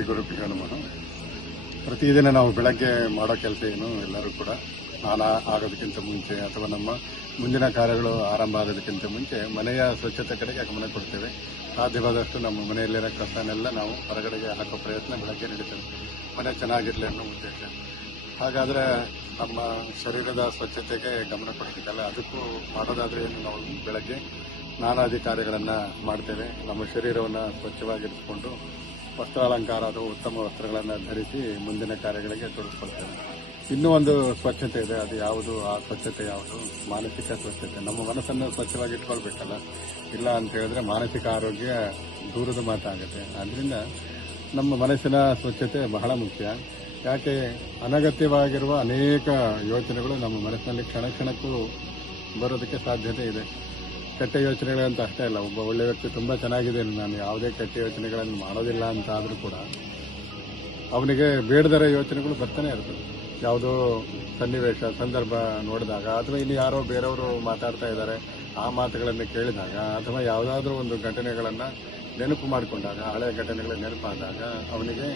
ಶ್ರೀ ಗುರುಭ್ಯೋ ನಮಃ. ಪ್ರತಿದಿನ ನಾವು ಬೆಳಗ್ಗೆ ಮಾಡೋ ಕೆಲಸ ಏನು, ಎಲ್ಲರೂ ಕೂಡ ಸ್ನಾನ ಆಗೋದಕ್ಕಿಂತ ಮುಂಚೆ ಅಥವಾ ನಮ್ಮ ಮುಂದಿನ ಕಾರ್ಯಗಳು ಆರಂಭ ಆಗೋದಕ್ಕಿಂತ ಮುಂಚೆ ಮನೆಯ ಸ್ವಚ್ಛತೆ ಕಡೆಗೆ ಗಮನ ಕೊಡ್ತೇವೆ. ಸಾಧ್ಯವಾದಷ್ಟು ನಮ್ಮ ಮನೆಯಲ್ಲಿರೋ ಕಸನೆಲ್ಲ ನಾವು ಹೊರಗಡೆಗೆ ಹಾಕೋ ಪ್ರಯತ್ನ ಬೆಳಗ್ಗೆ ನಡೀತೇವೆ, ಮನೆ ಚೆನ್ನಾಗಿರಲಿ ಅನ್ನೋ ಉದ್ದೇಶ. ಹಾಗಾದರೆ ನಮ್ಮ ಶರೀರದ ಸ್ವಚ್ಛತೆಗೆ ಗಮನ ಕೊಡಬೇಕಲ್ಲ, ಅದಕ್ಕೂ ಮಾಡೋದಾದರೆ ಏನು, ನಾವು ಬೆಳಗ್ಗೆ ನಾನಾದಿ ಕಾರ್ಯಗಳನ್ನು ಮಾಡ್ತೇವೆ. ನಮ್ಮ ಶರೀರವನ್ನು ಸ್ವಚ್ಛವಾಗಿರಿಸಿಕೊಂಡು ವಸ್ತ್ರಾಲಂಕಾರ ಅಥವಾ ಉತ್ತಮ ವಸ್ತ್ರಗಳನ್ನು ಧರಿಸಿ ಮುಂದಿನ ಕಾರ್ಯಗಳಿಗೆ ತೊಡಗಿಸ್ಕೊಳ್ತೇವೆ. ಇನ್ನೂ ಒಂದು ಸ್ವಚ್ಛತೆ ಇದೆ, ಅದು ಯಾವುದು? ಆ ಸ್ವಚ್ಛತೆ ಯಾವುದು? ಮಾನಸಿಕ ಸ್ವಚ್ಛತೆ. ನಮ್ಮ ಮನಸ್ಸನ್ನು ಸ್ವಚ್ಛವಾಗಿ ಇಟ್ಕೊಳ್ಬೇಕಲ್ಲ, ಇಲ್ಲ ಅಂತ ಹೇಳಿದ್ರೆ ಮಾನಸಿಕ ಆರೋಗ್ಯ ದೂರದ ಮಾತಾಗುತ್ತೆ. ಆದ್ದರಿಂದ ನಮ್ಮ ಮನಸ್ಸಿನ ಸ್ವಚ್ಛತೆ ಬಹಳ ಮುಖ್ಯ. ಯಾಕೆ ಅನಗತ್ಯವಾಗಿರುವ ಅನೇಕ ಯೋಚನೆಗಳು ನಮ್ಮ ಮನಸ್ಸಿನಲ್ಲಿ ಕ್ಷಣ ಕ್ಷಣಕ್ಕೂ ಬರೋದಕ್ಕೆ ಸಾಧ್ಯತೆ ಇದೆ. ಕೆಟ್ಟ ಯೋಚನೆಗಳಂತ ಅಷ್ಟೇ ಇಲ್ಲ, ಒಬ್ಬ ಒಳ್ಳೆ ವ್ಯಕ್ತಿ ತುಂಬ ಚೆನ್ನಾಗಿದೆ, ನಾನು ಯಾವುದೇ ಕೆಟ್ಟ ಯೋಚನೆಗಳನ್ನು ಮಾಡೋದಿಲ್ಲ ಅಂತ ಆದರೂ ಕೂಡ ಅವನಿಗೆ ಬೇಡದರ ಯೋಚನೆಗಳು ಬರ್ತಾನೆ ಇರ್ತದೆ. ಯಾವುದೋ ಸನ್ನಿವೇಶ ಸಂದರ್ಭ ನೋಡಿದಾಗ, ಅಥವಾ ಇಲ್ಲಿ ಯಾರೋ ಬೇರೆಯವರು ಮಾತಾಡ್ತಾ ಇದ್ದಾರೆ ಆ ಮಾತುಗಳನ್ನು ಕೇಳಿದಾಗ, ಅಥವಾ ಯಾವುದಾದ್ರೂ ಒಂದು ಘಟನೆಗಳನ್ನು ನೆನಪು ಮಾಡಿಕೊಂಡಾಗ, ಹಳೆಯ ಘಟನೆಗಳ ನೆನಪಾದಾಗ ಅವನಿಗೆ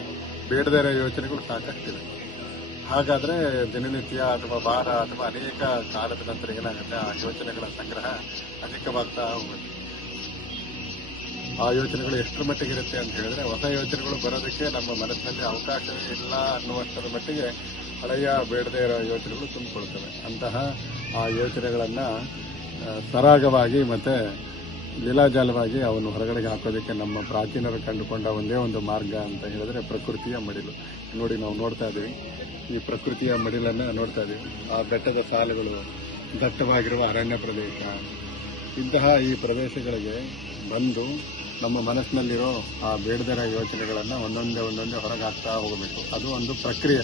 ಬೇಡದರ ಯೋಚನೆಗಳು ಸಾಕಷ್ಟಿದೆ. ಹಾಗಾದರೆ ದಿನನಿತ್ಯ ಅಥವಾ ವಾರ ಅಥವಾ ಅನೇಕ ಕಾಲದ ನಂತರ ಏನಾಗುತ್ತೆ, ಆ ಯೋಚನೆಗಳ ಸಂಗ್ರಹ ಅಧಿಕವಾಗ್ತಾ ಹೋಗುತ್ತೆ. ಆ ಯೋಚನೆಗಳು ಎಷ್ಟರ ಮಟ್ಟಿಗೆ ಇರುತ್ತೆ ಅಂತ ಹೇಳಿದ್ರೆ, ಹೊಸ ಯೋಚನೆಗಳು ಬರೋದಕ್ಕೆ ನಮ್ಮ ಮನಸ್ಸಿನಲ್ಲಿ ಅವಕಾಶ ಇಲ್ಲ ಅನ್ನುವಷ್ಟರ ಮಟ್ಟಿಗೆ ಹಳೆಯ ಬೇಡದೇ ಇರೋ ಯೋಚನೆಗಳು ತುಂಬಿಕೊಳ್ತವೆ. ಅಂತಹ ಆ ಯೋಚನೆಗಳನ್ನು ಸರಾಗವಾಗಿ ಮತ್ತು ಲೀಲಾಜಾಲವಾಗಿ ಅವನು ಹೊರಗಡೆಗೆ ಹಾಕೋದಕ್ಕೆ ನಮ್ಮ ಪ್ರಾಚೀನರು ಕಂಡುಕೊಂಡ ಒಂದೇ ಒಂದು ಮಾರ್ಗ ಅಂತ ಹೇಳಿದ್ರೆ ಪ್ರಕೃತಿಯ ಮಡಿಲು. ನೋಡಿ, ನಾವು ನೋಡ್ತಾ ಇದ್ದೀವಿ, ಈ ಪ್ರಕೃತಿಯ ಮಡಿಲನ್ನು ನೋಡ್ತಾ ಇದ್ದೀವಿ. ಆ ಬೆಟ್ಟದ ಸಾಲುಗಳು, ದಟ್ಟವಾಗಿರುವ ಅರಣ್ಯ ಪ್ರದೇಶ, ಇಂತಹ ಈ ಪ್ರದೇಶಗಳಿಗೆ ಬಂದು ನಮ್ಮ ಮನಸ್ಸಿನಲ್ಲಿರೋ ಆ ಬೇಡದರ ಯೋಚನೆಗಳನ್ನು ಒಂದೊಂದೇ ಹೊರಗೆ ಹಾಕ್ತಾ ಹೋಗಬೇಕು. ಅದು ಒಂದು ಪ್ರಕ್ರಿಯೆ.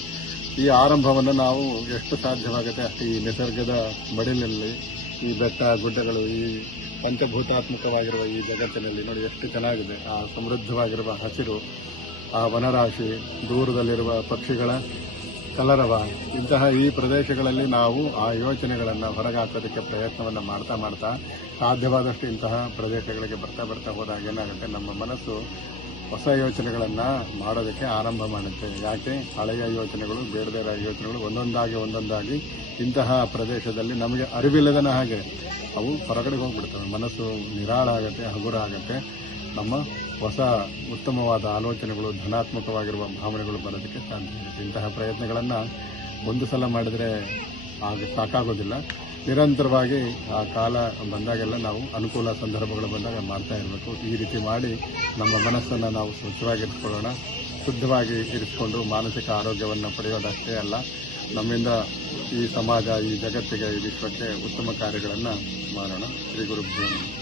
ಈ ಆರಂಭವನ್ನು ನಾವು ಎಷ್ಟು ಸಾಧ್ಯವಾಗುತ್ತೆ ಅಷ್ಟು ಈ ನಿಸರ್ಗದ ಮಡಿಲಲ್ಲಿ, ಈ ಬೆಟ್ಟ ಗುಡ್ಡಗಳು, ಈ ಪಂಚಭೂತಾತ್ಮಕವಾಗಿರುವ ಈ ಜಗತ್ತಿನಲ್ಲಿ ನೋಡಿ ಎಷ್ಟು ಚೆನ್ನಾಗಿದೆ. ಆ ಸಮೃದ್ಧವಾಗಿರುವ ಹಸಿರು, ಆ ವನರಾಶಿ, ದೂರದಲ್ಲಿರುವ ಪಕ್ಷಿಗಳ ಕಲರವ, ಇಂತಹ ಈ ಪ್ರದೇಶಗಳಲ್ಲಿ ನಾವು ಆ ಯೋಚನೆಗಳನ್ನು ಹೊರಗೆ ಹಾಕೋದಕ್ಕೆ ಪ್ರಯತ್ನವನ್ನು ಮಾಡ್ತಾ ಸಾಧ್ಯವಾದಷ್ಟು ಇಂತಹ ಪ್ರದೇಶಗಳಿಗೆ ಬರ್ತಾ ಹೋದಾಗ ಏನಾಗುತ್ತೆ, ನಮ್ಮ ಮನಸ್ಸು ಹೊಸ ಯೋಚನೆಗಳನ್ನು ಮಾಡೋದಕ್ಕೆ ಆರಂಭ ಮಾಡುತ್ತೆ. ಯಾಕೆ? ಹಳೆಯ ಯೋಚನೆಗಳು, ಬೇಡದೇ ಯೋಚನೆಗಳು ಒಂದೊಂದಾಗಿ ಇಂತಹ ಪ್ರದೇಶದಲ್ಲಿ ನಮಗೆ ಅರಿವಿಲ್ಲದನ ಹಾಗೆ ಅವು ಹೊರಗಡೆ ಹೋಗ್ಬಿಡ್ತವೆ. ಮನಸ್ಸು ನಿರಾಳ ಆಗುತ್ತೆ, ಹಗುರ ಆಗುತ್ತೆ. ನಮ್ಮ ಹೊಸ ಉತ್ತಮವಾದ ಆಲೋಚನೆಗಳು, ಧನಾತ್ಮಕವಾಗಿರುವ ಭಾವನೆಗಳು ಬರೋದಕ್ಕೆ ಸಾಧ್ಯ ಇದೆ. ಇಂತಹ ಪ್ರಯತ್ನಗಳನ್ನು ಒಂದು ಸಲ ಮಾಡಿದರೆ ಸಾಕಾಗೋದಿಲ್ಲ. ನಿರಂತರವಾಗಿ ಆ ಕಾಲ ಬಂದಾಗೆಲ್ಲ ನಾವು ಅನುಕೂಲ ಸಂದರ್ಭಗಳು ಬಂದಾಗ ಮಾಡ್ತಾ ಇರಬೇಕು. ಈ ರೀತಿ ಮಾಡಿ ನಮ್ಮ ಮನಸ್ಸನ್ನು ನಾವು ಸ್ವಚ್ಛವಾಗಿರಿಸ್ಕೊಳ್ಳೋಣ. ಶುದ್ಧವಾಗಿ ಇರಿಸಿಕೊಂಡು ಮಾನಸಿಕ ಆರೋಗ್ಯವನ್ನು ಪಡೆಯೋದಷ್ಟೇ ಅಲ್ಲ, ನಮ್ಮಿಂದ ಈ ಸಮಾಜ, ಈ ಜಗತ್ತಿಗೆ, ಈ ವಿಶ್ವಕ್ಕೆ ಉತ್ತಮ ಕಾರ್ಯಗಳನ್ನು ಮಾಡೋಣ. ಶ್ರೀ ಗುರುಭ್ಯೋ ನಮಃ.